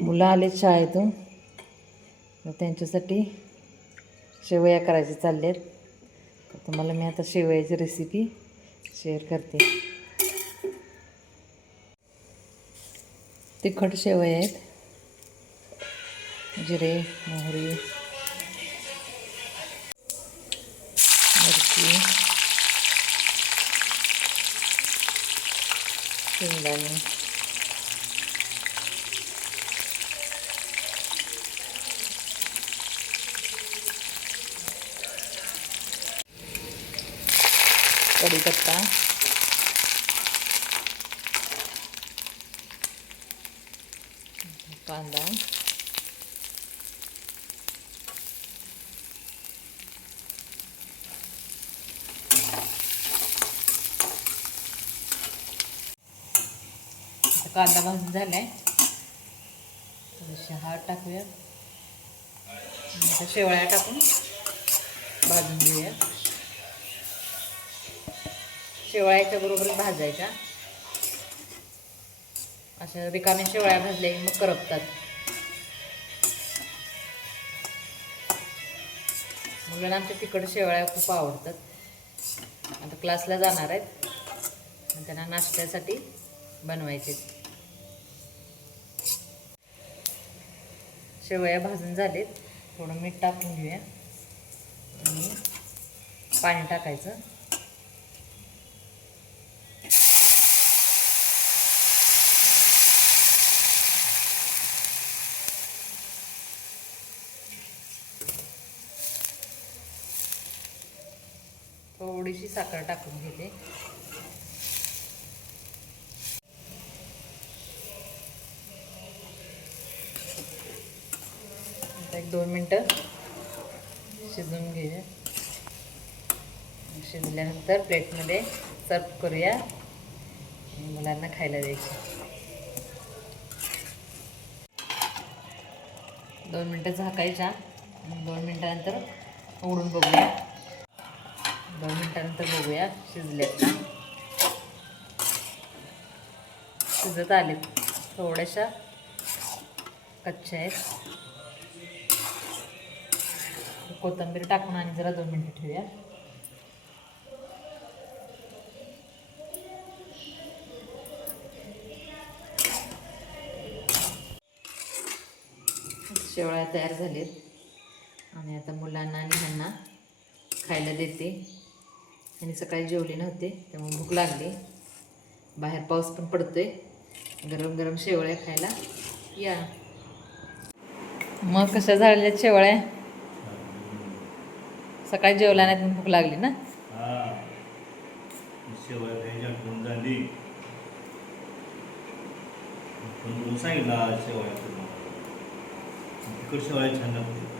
मुलं आले शाळेतून. त्यांच्यासाठी शेवया करायचे चालले आहेत तुम्हाला मी आता शेवयाची रेसिपी शेअर करते. तिखट शेवया आहेत. जिरे मोहरी मिरची शेंगदाणे. कढीपत्ता कांदा. कांदा भाजून झालाय. थोडीशी हळद टाकूया. शेवळ्या टाकून भाजून घेऊया. शेवळ्याच्या बरोबर भाजायच्या. अशा रिकाम्या शेवळ्या भाजल्या मग करपतात. मुलांना आमच्या तिकड शेवळ्या खूप आवडतात. आता क्लासला जाणार आहेत. त्यांना नाश्त्यासाठी बनवायचे. शेवया भाजून झालेत. थोडं मीठ टाकून घेऊया. आणि पाणी टाकायचं. थोडीशी साखर टाकून घेते. एक दोन मिनटं शिजून घे शिजल्यानंतर प्लेटमध्ये सर्व करूया. मुलांना खायला द्यायची. दोन मिनटं झाकायच्या. दोन मिनटानंतर उघडून बघूया. दोन मिनटानंतर बघूया शिजल्यात ना. शिजत आले थोड्याशा कच्च्या आहेत. कोथिंबीर टाकून आणि जरा दोन मिनटं ठेवूया. शेवळ्या तयार झालेत. आणि आता मुलांना आणि ह्यांना खायला देते. आणि सकाळी जेवले नव्हते त्यामुळे भूक लागली. बाहेर पाऊस पण पडतोय. गरम गरम शेवळ्या खायला या. मग कशा झालेल्या शेवळ्या? सकाळी जेवला नाही भूक लागली ना? सांगितलं तिकड शेवळ्या छान लागते